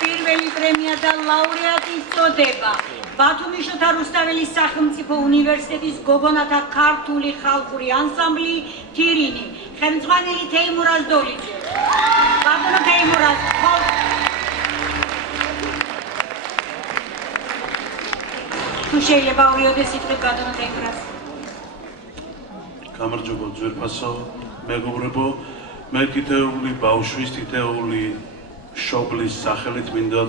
პირველი პრემია და ლაურეატის წოდება ბათუმის შოთა რუსთაველის სახელმწიფო უნივერსიტეტის გოგონათა ქართული ხალხური ანსამბლი თირინი, ხელმძღვანელი თეიმურაზ დოლიძე. ბატონო თეიმურაზ, თუ შეიძლება ორიოდე სიტყვით ბატონო თეიმურაზ. გამარჯობა ძვირფასო მეგობრებო, მე თითოეული ბავშვის, თითოეული შობლის სახელით მინდა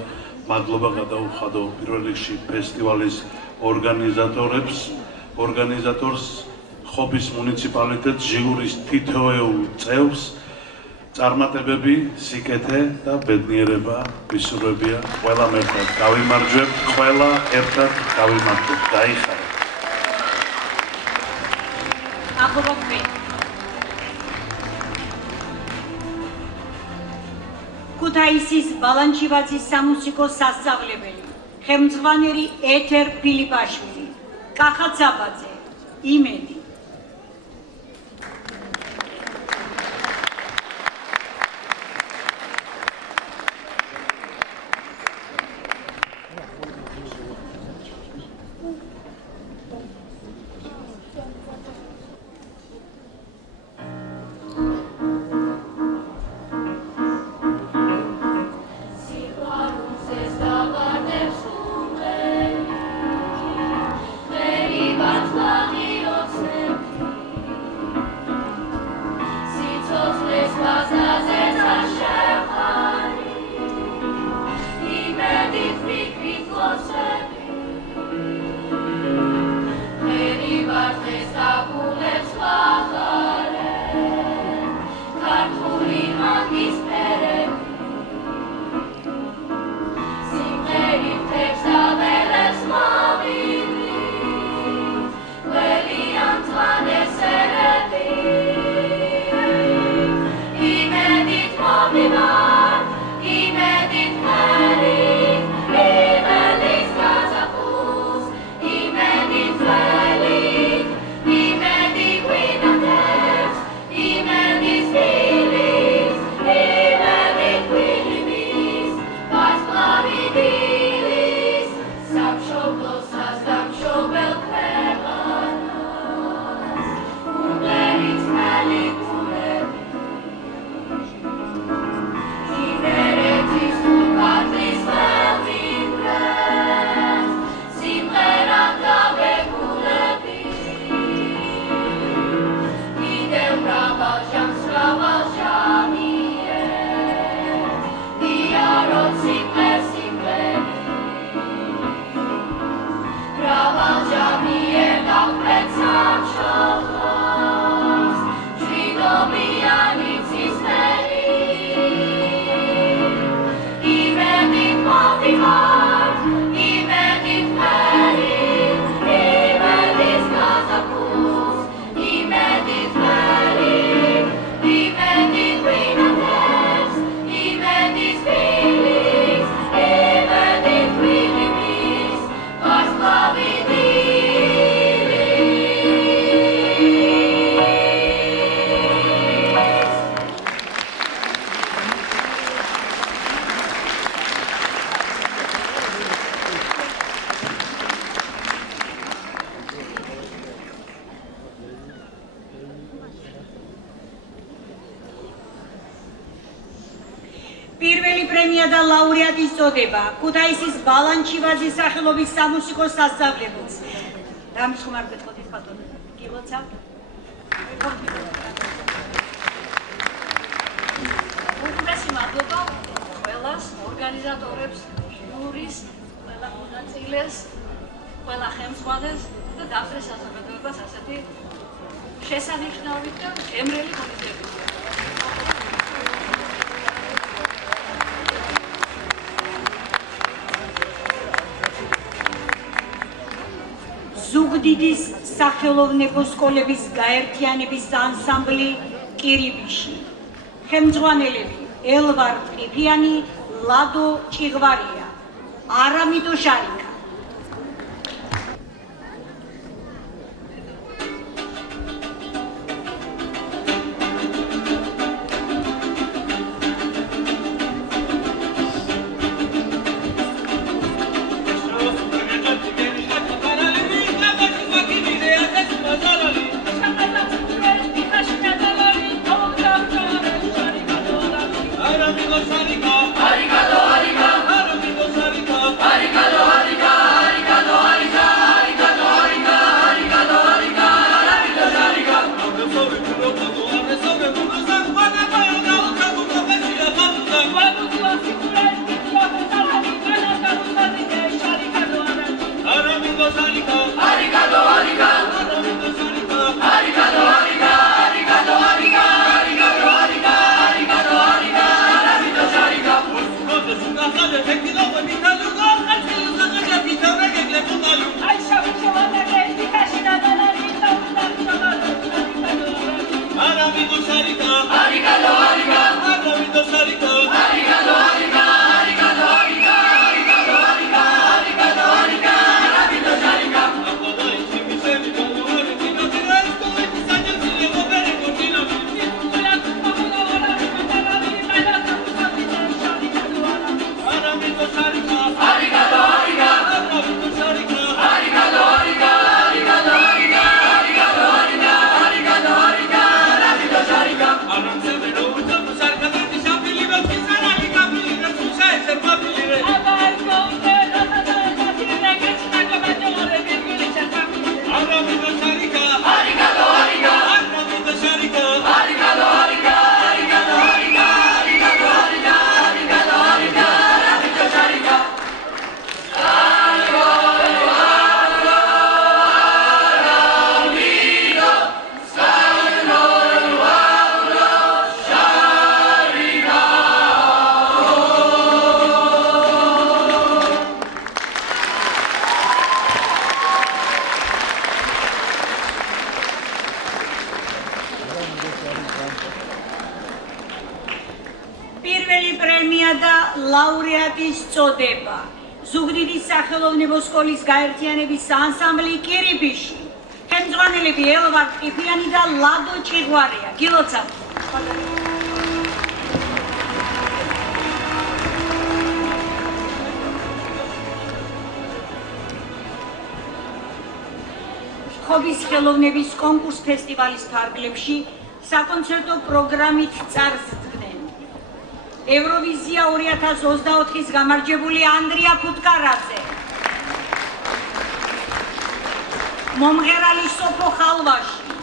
მადლობა გადაუხადო პირველ რიგში ფესტივალის ორგანიზატორს, ხობის მუნიციპალიტეტს, ჟიურის თითოეულ წევრს, წარმატებები, სიკეთე და ბედნიერება ვისურვებია ყველამ ერთად. გავიმარჯვებთ, ყველა ერთად გავიმარჯვებთ. დაიხარეთ. ქუთაისის ბალანჩივაძის სამუსიკო სასწავლებელი, ხელმძღვანელი ეთერ ფილიპაშვილი, კახაცაბაძე, იმედი. პირველი პრემია და ლაურეატის წოდება ქუთაისის ბალანჩივაძის სახელობის სამუსიკო სასწავლებელს. დამსხმარ გეტყოდით ბატონო. გილოცა. უღრესი მადლობა ყველას, ორგანიზატორებს, ჟიურის, ყველა მონაწილეს, ყველა ხელმძღვანელს და დავწერე საზოგადოებას ასეთი შესანიშნავი და ემრელი კომიტეტი. ზუგდიდის სახელოვნებო სკოლების გაერთიანების ანსამბლი კირიბიში. ხელმძღვანელები ელვარ ტყიფიანი, ლადო ჭიღვარია, არამიდო შარიკა. პირველი პრემია და ლაურეატის წოდება ზუგდიდის სახელოვნებო სკოლის გაერთიანების ანსამბლი კირიბიში. ხელმძღვანელები ელვარ ტყიფიანი და ლადო ჭიღვარია. გილოცავთ. ხობის ხელოვნების კონკურს ფესტივალის ფარგლებში საკონცერტო პროგრამით წარსდგნენ. ევროვიზია 2024-ის გამარჯვებული ანდრია ფუტკარაძე, მომღერალი სოფო ხალვაში,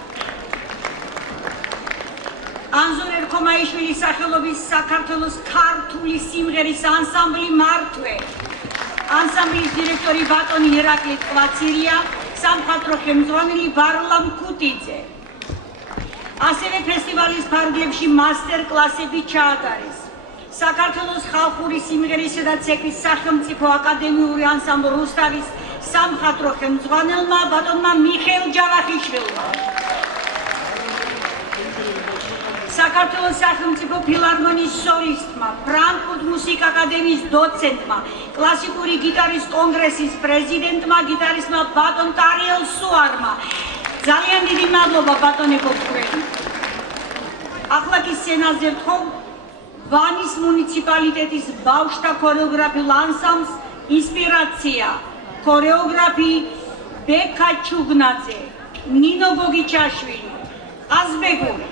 ანზორ ერქომაიშვილის სახელობის საქართველოს ქართული სიმღერის ანსამბლი მართვე, ანსამბლის დირექტორი ბატონი ირაკლი ტყვაცირია, სამხატვრო ხელმძღვანელი ბარლამ კუტიძე. ასევე ფესტივალის ფარგლებში მასტერ კლასები ჩაატარეს. საქართველოს ხალხური სიმღერისა და ცეკვის სახელმწიფო აკადემიური ანსამბლ რუსთავის სამხატვრო ხელმძღვანელმა ბატონმა მიხეილ ჯავახიშვილმა. საქართველოს სახელმწიფო ფილარმონიის სოლისტმა, ფრანკფურტ მუსიკა აკადემიის დოცენტმა, კლასიკური გიტარის კონგრესის პრეზიდენტმა, გიტარისტმა ბატონ ტარიელ სუარმა. ძალიან დიდი მადლობა ბატონებო თქვენ. ახლა კი სცენაზე ვთხოვ ვანის მუნიციპალიტეტის ბავშვთა ქორეოგრაფიულ ანსამბლს ინსპირაცია, ქორეოგრაფი ბექა ჩუგნაძე, ნინო გოგიჩაშვილი, აზბეგური.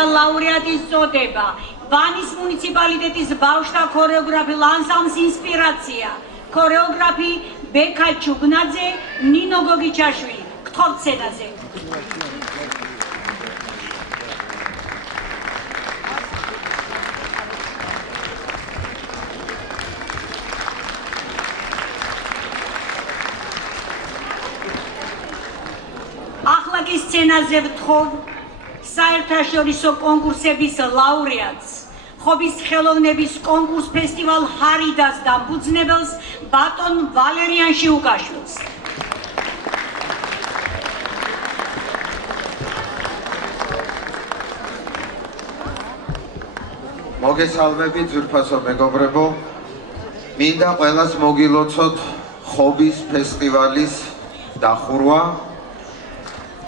მიღება ლაურეატის წოდება. ვანის მუნიციპალიტეტის ბავშვთა ქორეოგრაფიულ ანსამბლს ინსპირაცია. ქორეოგრაფი ბექა ჩუგნაძე, ნინო გოგიჩაშვილი. გთხოვთ სცენაზე. ახლა კი სცენაზე ვთხოვ საერთაშორისო კონკურსების ლაურეატს, ხობის ხელოვნების კონკურს ფესტივალ ჰარიდას დამფუძნებელს ბატონ ვალერიან შიუკაშვილს. მოგესალმებით ძვირფასო მეგობრებო, მინდა ყველას მოგილოცოთ ხობის ფესტივალის დახურვა.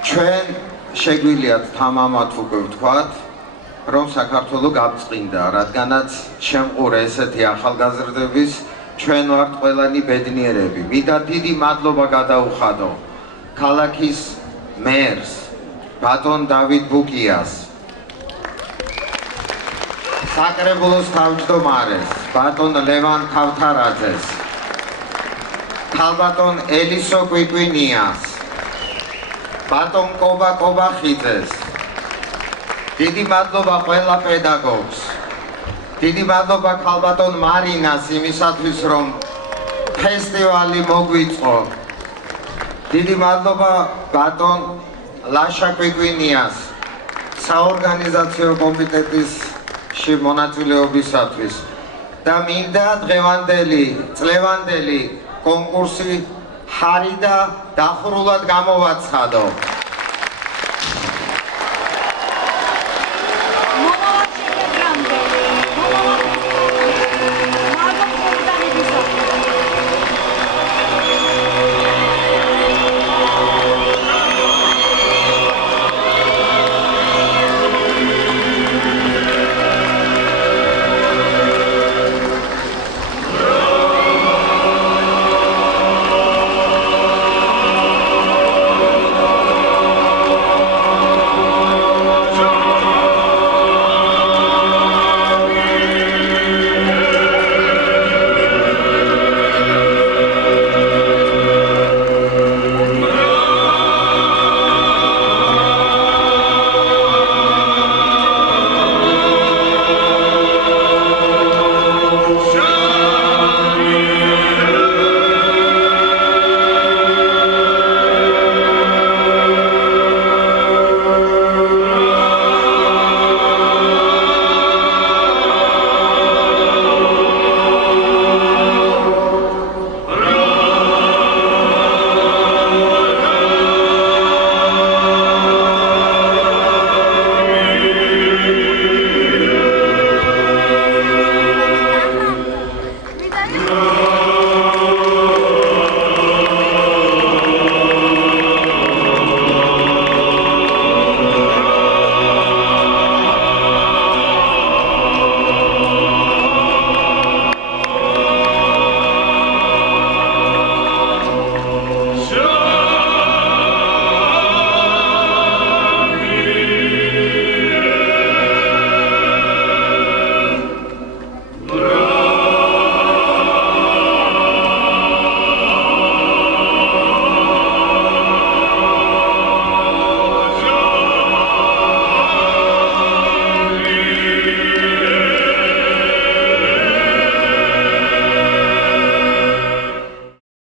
ჩვენ შეგვიძლიათ თამამად უკვე ვთქვათ, რომ საქართველო გაბწყინდა, რადგანაც შემყურა ესეთი ახალგაზრდების, ჩვენ ვართ ყველანი ბედნიერები. მინდა დიდი მადლობა გადაუხადო ქალაქის მერს, ბატონ დავით ბუკიას, საკრებულოს თავმჯდომარეს, ბატონ ლევან ქავთარაძეს, ქალბატონ ელისო კვიკვინიას, ბატონ კობა კობახიძეს. დიდი მადლობა ყველა პედაგოგს. დიდი მადლობა ქალბატონ მარინას იმისათვის, რომ ფესტივალი მოგვიწყო. დიდი მადლობა ბატონ ლაშა კვიკვინიას საორგანიზაციო კომიტეტში მონაწილეობისათვის. და მინდა დღევანდელი წლევანდელი კონკურსი ჰარიდა დახურულად გამოვაცხადო.